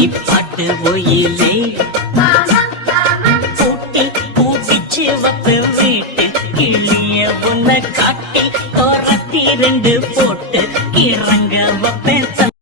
நீ பாட்டு ஒயிலே பூட்டி பூட்டிச்சு வப்ப வீட்டு கிளிய உன்னை காட்டி தோரத்தி ரெண்டு போட்டு